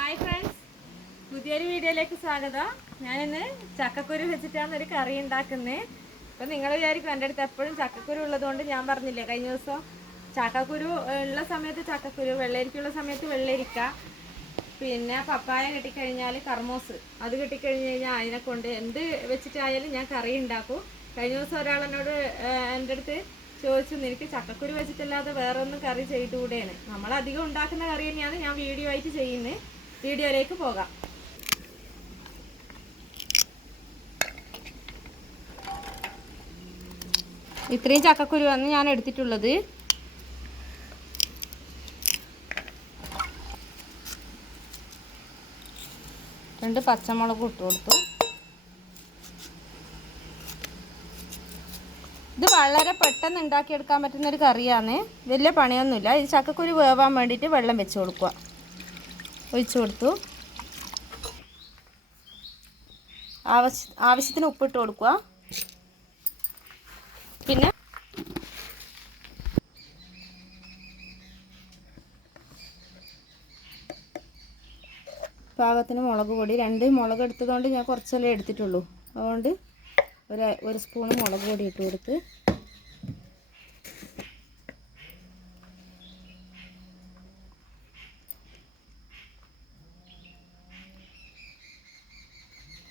Hi friends പുതിയൊരു വീഡിയോയിലേക്ക് സ്വാഗതം. ഞാനിന്ന് ചക്കക്കുരു വെച്ചിട്ടാണ് ഒരു കറി ഉണ്ടാക്കുന്നത് അപ്പം നിങ്ങൾ വിചാരിക്കും എന്റെ അടുത്ത് എപ്പോഴും ചക്കക്കുരു ഉള്ളതുകൊണ്ട് ഞാൻ പറഞ്ഞില്ലേ കഴിഞ്ഞ ദിവസം ചക്കക്കുരു ഉള്ള സമയത്ത് ചക്കക്കുരു വെള്ളരിക്കുള്ള സമയത്ത് വെള്ളരിക്ക പിന്നെ പപ്പായ കിട്ടിക്കഴിഞ്ഞാൽ കർമോസ്. അത് കിട്ടിക്കഴിഞ്ഞ് കഴിഞ്ഞാൽ അതിനെ കൊണ്ട് എന്ത് വെച്ചിട്ടായാലും ഞാൻ കറി ഉണ്ടാക്കും. കഴിഞ്ഞ ദിവസം ഒരാൾ എന്നോട് എന്റെ അടുത്ത് ചോദിച്ചു നിനക്ക് ചക്കക്കുരു വെച്ചിട്ടല്ലാതെ വേറെ ഒന്നും കറി ചെയ്തുകൂടെയാണ് നമ്മൾ അധികം ഉണ്ടാക്കുന്ന കറി തന്നെയാണ് ഞാൻ വീഡിയോ ആയിട്ട് ചെയ്യുന്നത് വീഡിയോയിലേക്ക് പോകാം. ഇത്രയും ചക്കക്കുരുവാണ് ഞാൻ എടുത്തിട്ടുള്ളത്. രണ്ട് പച്ചമുളക് ഇട്ട് കൊടുത്തു. ഇത് വളരെ പെട്ടെന്ന് ഉണ്ടാക്കിയെടുക്കാൻ പറ്റുന്ന ഒരു കറിയാണ്. വലിയ പണിയൊന്നുമില്ല. ഇത് ചക്കക്കുരു വേവാൻ വേണ്ടിയിട്ട് വെള്ളം വെച്ച് കൊടുക്കുക. ഒഴിച്ചു കൊടുത്തു. ആവശ്യ ആവശ്യത്തിന് ഉപ്പിട്ട് കൊടുക്കുക. പിന്നെ പാകത്തിന് മുളക് പൊടി. രണ്ട് മുളക് എടുത്തതുകൊണ്ട് ഞാൻ കുറച്ചല്ലേ എടുത്തിട്ടുള്ളൂ. അതുകൊണ്ട് ഒരു ഒരു സ്പൂൺ മുളക് പൊടി ഇട്ട് കൊടുത്ത്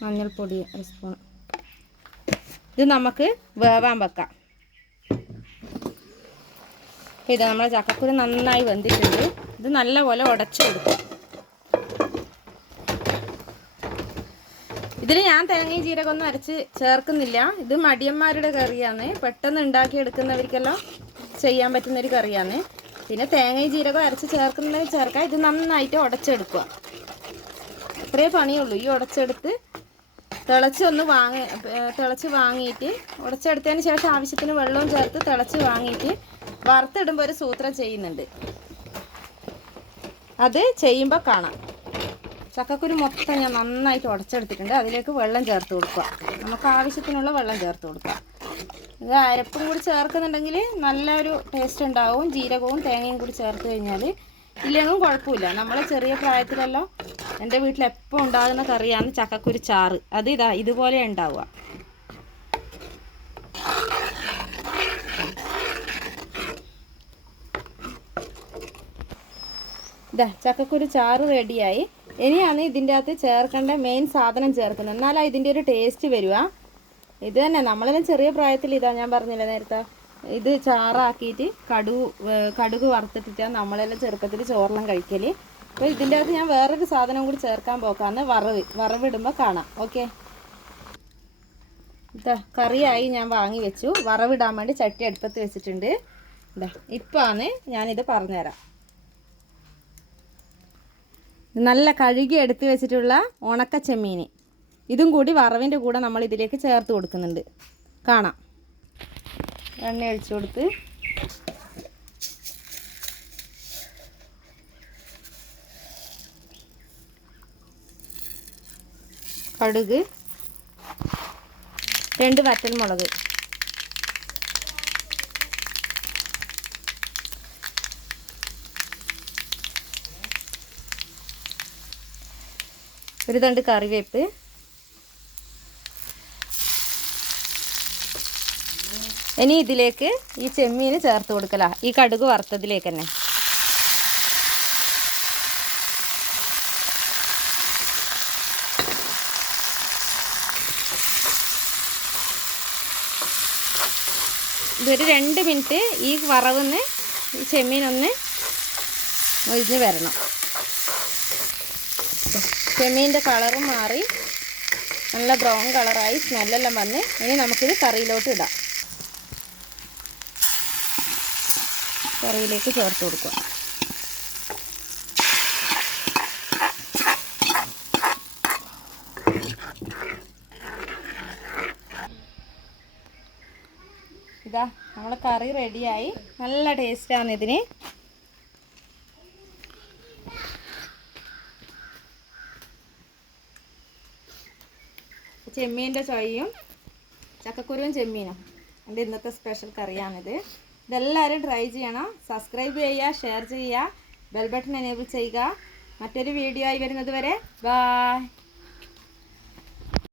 മഞ്ഞൾപ്പൊടി ഒരു സ്പൂൺ. ഇത് നമുക്ക് വേവാൻ വെക്കാം. ഇത് നമ്മുടെ ചക്കക്കുരു നന്നായി വെന്തിട്ടുണ്ട്. ഇത് നല്ലപോലെ ഉടച്ചു കൊടുക്കും. ഇതിൽ ഞാൻ തേങ്ങയും ജീരകമൊന്നും അരച്ച് ചേർക്കുന്നില്ല. ഇത് മടിയന്മാരുടെ കറിയാണ്. പെട്ടെന്ന് ഉണ്ടാക്കിയെടുക്കുന്നവർക്കെല്ലാം ചെയ്യാൻ പറ്റുന്ന ഒരു കറിയാണ്. പിന്നെ തേങ്ങയും ജീരകവും അരച്ച് ചേർക്കുന്നതിന് ചേർക്കാം ഇത് നന്നായിട്ട് ഉടച്ചെടുക്കുക. അത്രേ പണിയുള്ളൂ. ഈ ഉടച്ചെടുത്ത് തിളച്ച് ഒന്ന് വാങ്ങി തിളച്ച് വാങ്ങിയിട്ട് ഉടച്ചെടുത്തതിന് ശേഷം ആവശ്യത്തിന് വെള്ളവും ചേർത്ത് തിളച്ച് വാങ്ങിയിട്ട് വറുത്തിടുമ്പോൾ ഒരു സൂത്രം ചെയ്യുന്നുണ്ട്. അത് ചെയ്യുമ്പോൾ കാണാം. ചക്കക്കുരു മൊത്തം ഞാൻ നന്നായിട്ട് ഉടച്ചെടുത്തിട്ടുണ്ട്. അതിലേക്ക് വെള്ളം ചേർത്ത് കൊടുക്കുക. നമുക്ക് ആവശ്യത്തിനുള്ള വെള്ളം ചേർത്ത് കൊടുക്കുക. ഇത് അരപ്പും കൂടി ചേർക്കുന്നുണ്ടെങ്കിൽ നല്ലൊരു ടേസ്റ്റ് ഉണ്ടാവും. ജീരകവും തേങ്ങയും കൂടി ചേർത്ത് കഴിഞ്ഞാൽ ഇല്ലെങ്കിലും കുഴപ്പമില്ല. നമ്മളെ ചെറിയ പ്രായത്തിലെല്ലാം എന്റെ വീട്ടിൽ എപ്പോൾ ഉണ്ടാകുന്ന കറിയാണ് ചക്കക്കുരു ചാറ്. അത് ഇതാ ഇതുപോലെ ഉണ്ടാവുക. ഇതാ ചക്കക്കുരു ചാറ് റെഡിയായി. ഇനിയാണ് ഇതിന്റെ അകത്ത് ചേർക്കേണ്ട മെയിൻ സാധനം ചേർക്കുന്നത്. എന്നാലാ ഇതിന്റെ ഒരു ടേസ്റ്റ് വരിക. ഇത് തന്നെ നമ്മളെല്ലാം ചെറിയ പ്രായത്തിൽ ഇതാ ഞാൻ പറഞ്ഞില്ല നേരത്തെ. ഇത് ചാറാക്കിയിട്ട് കടുക് കടുക് വറുത്തിട്ടിട്ടാണ് നമ്മളെല്ലാം ചെറുപ്പത്തിൽ ചോറെല്ലാം കഴിക്കൽ അപ്പോൾ ഇതിന്റെ അകത്ത് ഞാൻ വേറൊരു സാധനം കൂടി ചേർക്കാൻ പോക്കാന്ന് വറവ് വറവിടുമ്പോൾ കാണാം. ഓക്കെ ഇതാ കറിയായി ഞാൻ വാങ്ങി വെച്ചു. വറവിടാൻ വേണ്ടി ചട്ടി അടുപ്പത്ത് വെച്ചിട്ടുണ്ട്. ഇതാ ഇപ്പാണ് ഞാനിത് പറഞ്ഞുതരാം. നല്ല കഴുകി എടുത്ത് വെച്ചിട്ടുള്ള ഉണക്ക ചെമ്മീൻ ഇതും കൂടി വറവിന്റെ കൂടെ നമ്മൾ ഇതിലേക്ക് ചേർത്ത് കൊടുക്കുന്നുണ്ട്. കാണാം. എണ്ണ ഒഴിച്ചു കൊടുത്ത്. കടുക് രണ്ട് വറ്റൽമുളക് ഒരു തണ്ട് കറിവേപ്പ്. ഇനി ഇതിലേക്ക് ഈ ചെമ്മീൻ ചേർത്ത് കൊടുക്കല. ഈ കടുക് വറുത്തതിലേക്ക് തന്നെ. ഇതൊരു രണ്ട് മിനിറ്റ് ഈ വറവൊന്ന് ഈ ചെമ്മീനൊന്ന് ഒഴിഞ്ഞ് വരണം. ചെമ്മീന്റെ കളറും മാറി. നല്ല ബ്രൗൺ കളറായി സ്മെല്ലെല്ലാം വന്ന് ഇനി നമുക്കിത് കറിയിലോട്ട് ഇടാം. കറിയിലേക്ക് ചേർത്ത് കൊടുക്കുക ഇതാ നമ്മൾ കറി റെഡിയായി. നല്ല ടേസ്റ്റാണ് ഇതിന്. ചെമ്മീന്റെ ചൊയ്യും ചക്കക്കുരുവും ചെമ്മീനും. എന്റെ ഇന്നത്തെ സ്പെഷ്യൽ കറിയാണിത്. ഇതെല്ലാവരും ട്രൈ ചെയ്യണം. സബ്സ്ക്രൈബ് ചെയ്യുക ഷെയർ ചെയ്യുക ബെൽ ബട്ടൺ എനേബിൾ ചെയ്യുക. മറ്റൊരു വീഡിയോ ആയി വരുന്നത് വരെ ബായ്